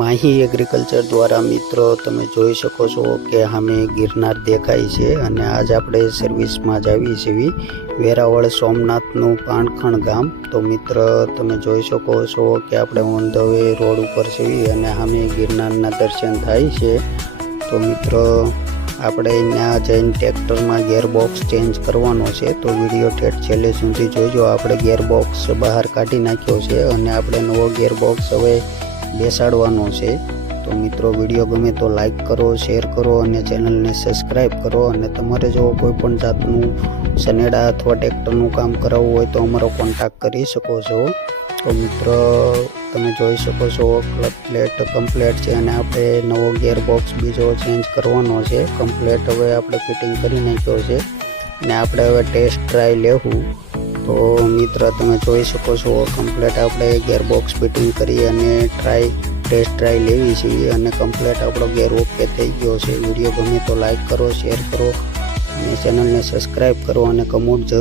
Mahi agriculture દ્વારા મિત્રો તમે જોઈ શકો છો કે સામે ગિરનાર દેખાય છે અને આજ આપણે સર્વિસમાં જ આવી છીએ વેરાવળ સોમનાથનું પાણખણ ગામ। તો મિત્ર તમે જોઈ શકો છો કે આપણે ઓન ધ વે રોડ ઉપર છીએ અને સામે ગિરનારના દર્શન થાય છે। તો મિત્ર આપણે અહીંયા જઈને ટ્રેક્ટરમાં ગેરબોક્સ ચેન્જ કરવાનો છે, તો વિડીયો ઠેઠ છેલ્લે સુધી જોજો। આપણે ગેરબોક્સ બહાર કાઢી નાખ્યો છે અને આપણે નવો ગેરબોક્સ હવે બેસાડવાનો છે। તો મિત્રો વિડીયો ગમે તો લાઈક કરો, શેર કરો અને ચેનલને સબસ્ક્રાઈબ કરો। અને તમારે જો કોઈ પણ જાતનું સનેડા અથવા ટ્રેક્ટરનું કામ કરાવવું હોય તો અમારો કોન્ટેક્ટ કરી શકો છો। તો મિત્રો તમે જોઈ શકો છો પ્લેટ કમ્પ્લીટ છે અને આપણે નવો ગિયરબોક્સ બીજો ચેન્જ કરવાનો છે। કમ્પ્લીટ હવે આપણે ફિટિંગ કરી નાખ્યો છે અને આપણે હવે ટેસ્ટ ટ્રાય લેવું। તો મિત્ર તમે જોઈ શકો છો કમ્પ્લીટ આપણે ગિયરબોક્સ ફિટિંગ કરી અને ટેસ્ટ ટ્રાય લેવી છે અને કમ્પ્લીટ આપણો ગિયર ઓકે થઈ ગયો છે। વિડીયો ગમે તો લાઈક કરો, શેર કરો અને ચેનલને સબસ્ક્રાઈબ કરો અને કમેન્ટ જરૂર